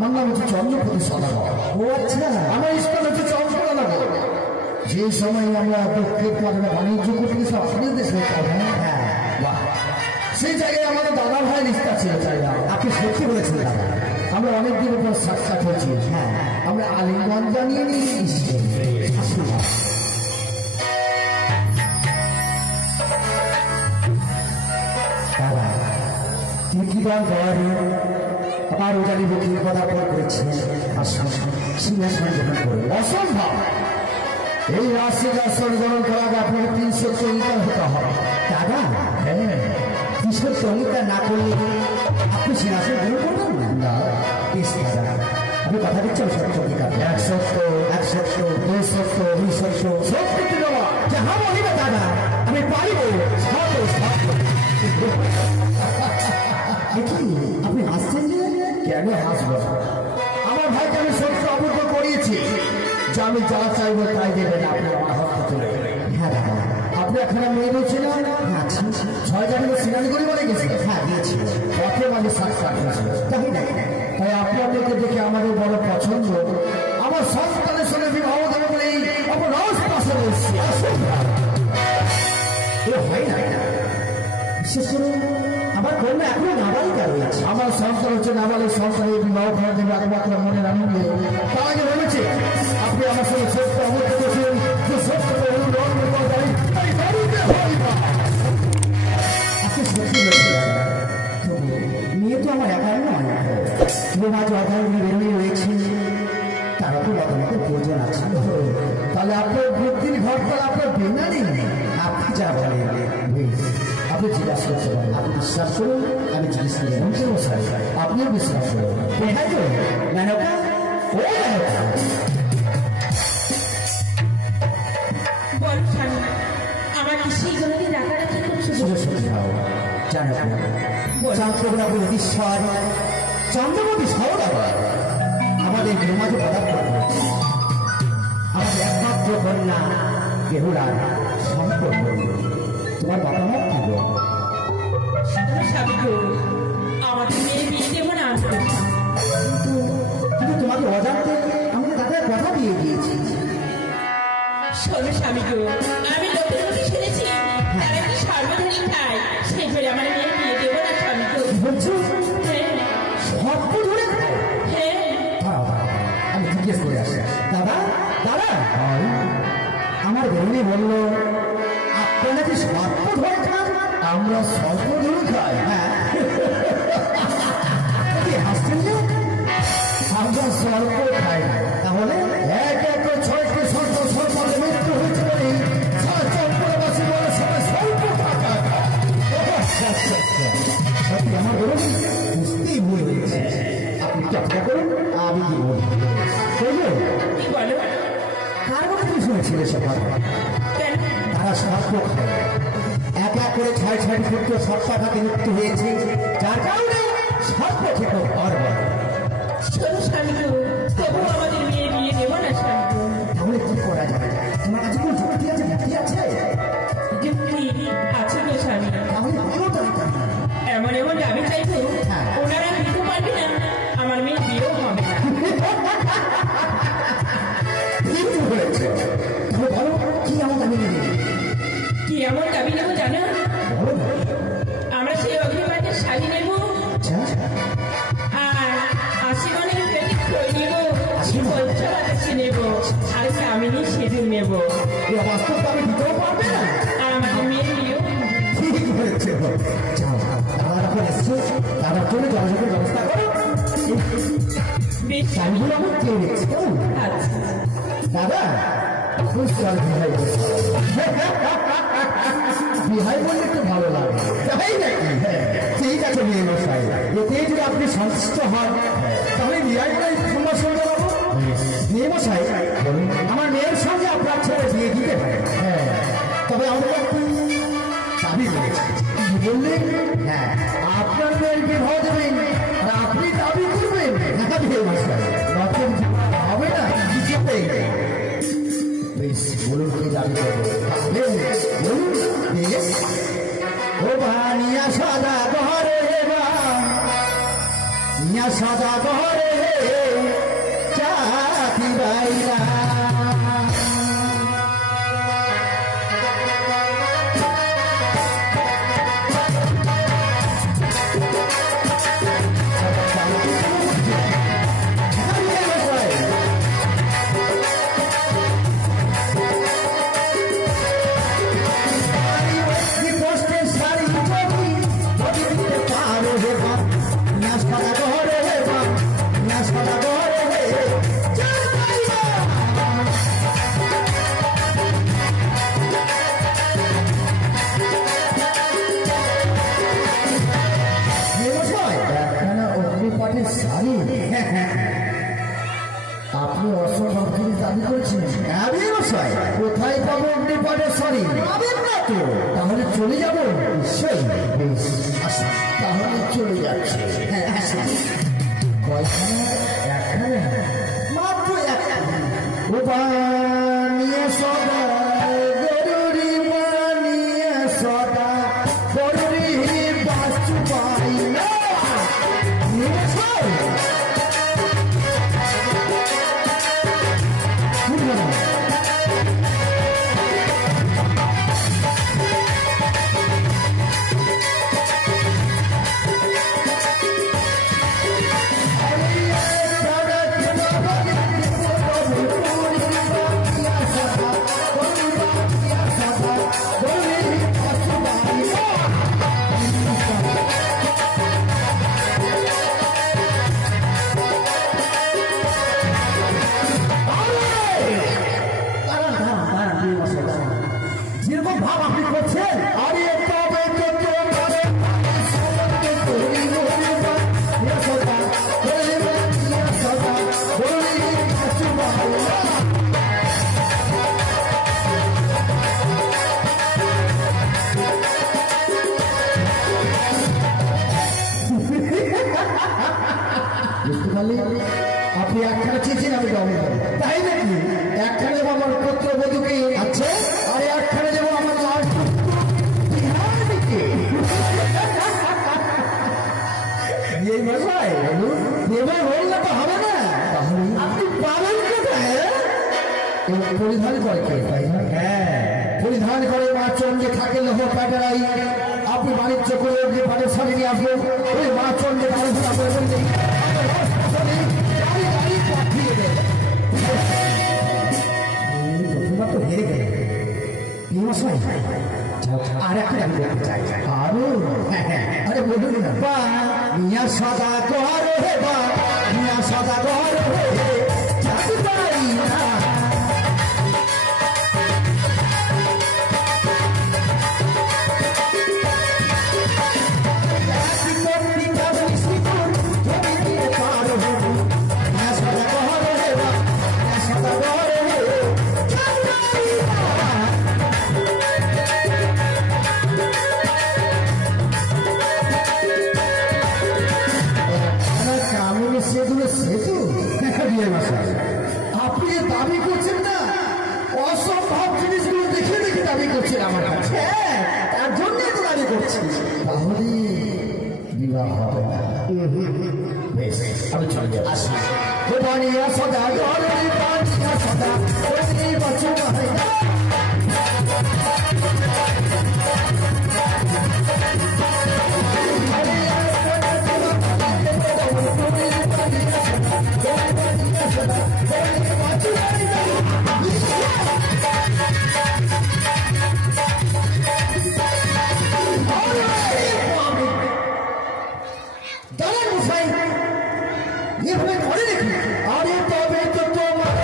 আমার নাম হচ্ছে চন্দ্রপতি সদাগর। ও আচ্ছা, আমার স্থান হচ্ছে চন্দ্রনগর। যে সময় আমরা দক্ষিণ কারণে বাণিজ্য করতে গেছি আপনাদের দেশে, হ্যাঁ সেই জায়গায় আমাদের দাদা ভাইয়ের রিস্তা ছিল। আপনি সত্যি বলেছেন দাদা, আমরা অনেকদিন উপর সাক্ষাৎ হয়েছি। হ্যাঁ আমরা আলিঙ্গন জানিয়ে নিয়ে এসেছি। দাদা কীর্তিদান দেওয়ারে আমার উজানি বুকিং পদার্পণ করেছে সিংহাসন গ্রহণ করে। অসম্ভব! এই রাশির গ্রহণ করার আপনাকে 300 চরিতার হতে হবে। দাদা হ্যাঁ, 300 চরিতার না করলে আপনি সিংহাসন গ্রহণ করবেন না? বেশ দাদা, আমি কথা দিচ্ছি আমি সত্য চরিতা 100 200 যাহা বলিবে দাদা আমি পারিব। আপনি হাসছেন যে? কেন হাসবো? আমার ভাইকে আমি সত্য অবগত করিয়েছি যে আমি যা চাইবো তাই দেবেন। আপনি আমার হস্ত তুলে। হ্যাঁ দাদা, আপনি এখানে মেয়ে ছিল না? হ্যাঁ 6 জানুয়ারি সিনানি করে বলে গেছে। হ্যাঁ দিয়েছিল, পথে মানে সাক্ষাৎ হয়েছিল। তাই না? তাই আপনাদেরকে দেখে আমাদের বড় পছন্দ। আমার সন্তানের সঙ্গে বিবাহ দেবে বলে এই অপরাধ পাশে রয়েছে। হয় না, বিশেষ করে আমার কন্যা এখনো নাবালিকা রয়েছে। আমার সন্তান হচ্ছে নাবালিক সন্তানের বিবাহ করা দেবে একমাত্র মনে আনন্দে। তার আগে ভেবেছে আপনি আমার সঙ্গে সত্য অবগত করেছেন যে সত্য আপনি সত্যি বলছেন। মেয়ে তো আমার একার নয়, মাঝ অধারণী বেরোয় রয়েছে, তার উপর অতন্ত প্রয়োজন আছে। তাহলে আপনার বুদ্ধির ঘর তাহলে আপনার বেনা নেই। আপনি যা বলেন আপনি জিজ্ঞাসা করতে পারেন। আপনি বিশ্বাস করুন, আমি জিজ্ঞেস করি আপনিও বিশ্বাস করুন। কোথায় তো মেনকা? ও মেনকা, বল স্বামী, আমার কি সেই জন্য রাগারাগি করছো? জানো চন্দ্রগ্রাম ঈশ্বর চন্দ্রমতি সৌদাগর আমাদের সমাজে পদার্পণ করেছে। আমাদের একমাত্র কন্যা বেহুলার সম্পর্ক। তোমার মতামত কি গো? স্বামী গো, আমাদের মেয়ে বিয়ে দেবো না। কিন্তু তোমাকে অজান্তে আমাকে দাদার কথা দিয়ে দিয়েছি। শোনো স্বামী গো, আমি লোকের মুখে শুনেছি তারা একটু সর্বধারী খায়, সেই ধরে আমার মেয়ে বিয়ে দেবো না। স্বামী গো বলছো সর্ব ধরে? হ্যাঁ, আমি জিজ্ঞেস করে আসি। দাদা দাদা, আমার বেরুনি বললো আপনারা নাকি সর্প ধরে খান? আমরা সর্প ধরে খাই? হ্যাঁ হাসছেন যে? আমরা সর্প খাই। তাহলে 6টি সর্পের মৃত্যু হয়েছে বলে চন্দ্রবাসী বলে সবাই সর্প খাতা। সত্যি আমার বেরুনি বুঝতেই ভুল হয়েছে। আপনি চর্চা করুন, আমি কি বলি কি বলো? কার কথা তুমি শুনেছিলে সে কথা? কেন? তারা সর্প খায়। এক এক করে 6টি পুত্র সর্পাঘাতে মৃত্যু হয়েছে, যার কারণে সর্প খেত পারব। শোনো স্বামী গো, তবু আমাদের মেয়ে বিয়ে দেবো না। স্বামী গো তাহলে কি করা যাবে? তোমার কাছে কোনো যুক্তি আছে? যুক্তি আছে? যুক্তি আছে গো স্বামী। তাহলে বলো তাহলে। এমন এমন আমি চাইবো ওনারা দিতে পারবে না, আমার মেয়ে বিয়েও হবে না। ঠিক হয়েছে, তাহলে বলো কি এমন দাবি নেবে? কি এমন দাবি নেবো জানো? আমরা সেই অগ্নিপাটের শাড়ি নেব, আর আশীর্বাদের পেটে খই নেব, পয়সা বাতাসে নেব, আর কামিনী সিঁদুর নেব। বাস্তব দাবি দিতেও পারবে না? আর আমাদের মেয়ে বিয়েও ঠিক হয়েছে। যাও, দাদার এখন এসছে, দাদার জন্য জলযোগের ব্যবস্থা করো। বেশ। শাড়িগুলো আমার চেয়ে দিচ্ছি কেমন? আচ্ছা দাদা বিহাই বললে একটু ভালো লাগে, তাই নাকি? ঠিক আছে মেয়ে মশাই, এতে যদি আপনি সন্তুষ্ট হন তাহলে বিহাই বলে তোমার সঙ্গে যাবো। মেয়ে মশাই, আমার মেয়ের সঙ্গে আপনার ছেলে বিয়ে দিতে পারে। হ্যাঁ, তবে আমাদের একটু দাবি রয়েছে। কি বললেন? হ্যাঁ, আপনার মেয়ের বিবাহ দেবেন আর আপনি দাবি করবেন? হ্যাঁ মেয়ে মশাই, নতুন হবে না কিছুতেই। বেশ, বলুন কি দাবি করবো? বলুন। বেশ, ও বানিয়া সাদা ঘরে নিয়া সাদা ঘরে জাতি বাইরা আপনি অসম্ভব জিনিস দাবি করছেন। কোথায় পাবো অগ্নিপাটের শাড়ি? পাবেন না তো, তাহলে চলে যাবো। নিশ্চয়ই, বেশ তাহলে চলে যাচ্ছে। একখানে মাত্র একটা নিয়ে সদা গরুরি নিয়ে সদা গরুরি বাস্তু পাই না যেরকম ভাব আপনি করছেন। আরে তবে তো বুঝতে পারলি? আপনি একখানে চেয়েছেন, আমি যাবো। তাই নাকি? একখানে আমার পুত্রবধূকে আছে, আর একখানে যাবো আমার লাল বিহার দিকে। এই মশাই এবার বললে তো হবে না, তাহলে আপনি পাবেন কোথায়? পরিধান করে কে? তাই না? হ্যাঁ, পরিধান করে মা চন্ডে থাকে লোহ প্যাটারাই। আপনি বাণিজ্য করে অগ্নি পাটের শাড়ি নিয়ে আসবেন। ওই মা চন্ডে আলোচনা করে বললেন পাঠিয়ে দেন। তো হেরে গেল আর একটা আমি দেখতে চাই। আরো আরে বলুন না। বা মিয়া সদা ঘর হে বা মিয়া সদা ঘর হে জাতি পাই না। আপনি যে দাবি করছেন না, অসম্ভব জিনিসগুলো দেখে দেখে দাবি করছেন আমার কাছে। তার জন্যই তো দাবি করছি। তাহলে বিবাহ হবে না। বেশ, আমি চলে যাই। আসি বানিয়া সদা বানিয়া সদা বছর আরে তবে তো তোমার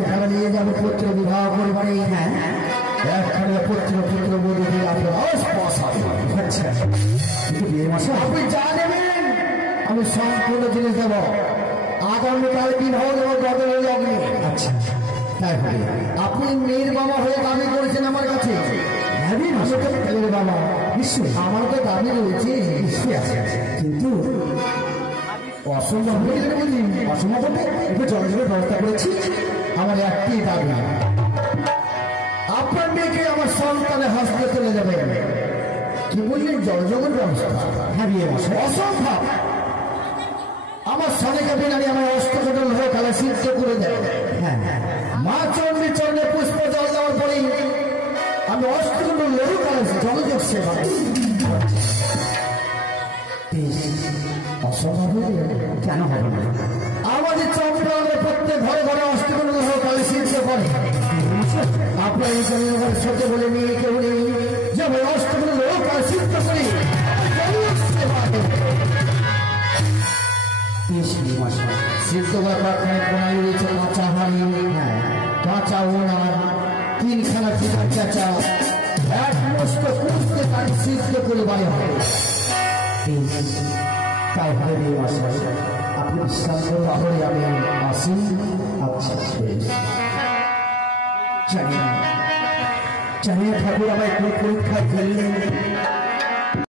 এখানে নিয়ে যাবো পুত্র বিবাহ করবারই। হ্যাঁ, একখানে পুত্র পুত্র বধূ আপনি যা নেবেন আমি সম্পূর্ণ জিনিস দেবো। আগামীকাল বিবাহ দেবো বদলের লগ্নে। আচ্ছা, তাই হবে। আপনি মেয়ের বাবা হয়ে দাবি করেছেন আমার কাছে। ছেলের বাবা নিশ্চয়ই আমার তো দাবি রয়েছে। নিশ্চয়ই আছে, কিন্তু অসম্ভব হয়ে গেলে বুঝি অসম্ভব বলতে একটু জলযোগের ব্যবস্থা করেছি। আমার একটি দাবি, আপনার মেয়েকে আমার সন্তানের হাসতে চলে যাবে। কি বললেন? জলযোগের ব্যবস্থা? হ্যাঁ বিয়ে মশাই। অসম্ভব। আমার সনেকা বিনানি আমার অষ্টকটল হয়ে কালে সিদ্ধ করে দেয়। হ্যাঁ মা চন্ডী চন্ডে পুষ্প জল দেওয়ার পরেই আমি অষ্টকটল লড়ু কালে জলযোগ সেবা। অসম্ভব হয়ে গেল। কেন হবে না? আমাদের চন্দ্রের প্রত্যেক ঘরে ঘরে অষ্টকটল হয়ে কালে সিদ্ধ করে। আপনার এই জন্মঘরে সত্যি বলে নিয়ে কেউ নেই যে আমি অষ্টকটল হয়ে কালে সিদ্ধ করি। সিদ্ধ ব্যাপারখানে প্রণালী রয়েছে কাঁচা হাড়ি, হ্যাঁ কাঁচা ওনার, তিনখানা পিঠার চাচা, এক মুষ্ট কুঁচতে তাকে সিদ্ধ করে বাড়ি হবে। তাই হবে বিয়ে মশাই, আপনি বিশ্বাস করুন। তাহলে আমি আসি। আচ্ছা জানি না ঠাকুর আমায় কোন পরীক্ষায় ফেললেন।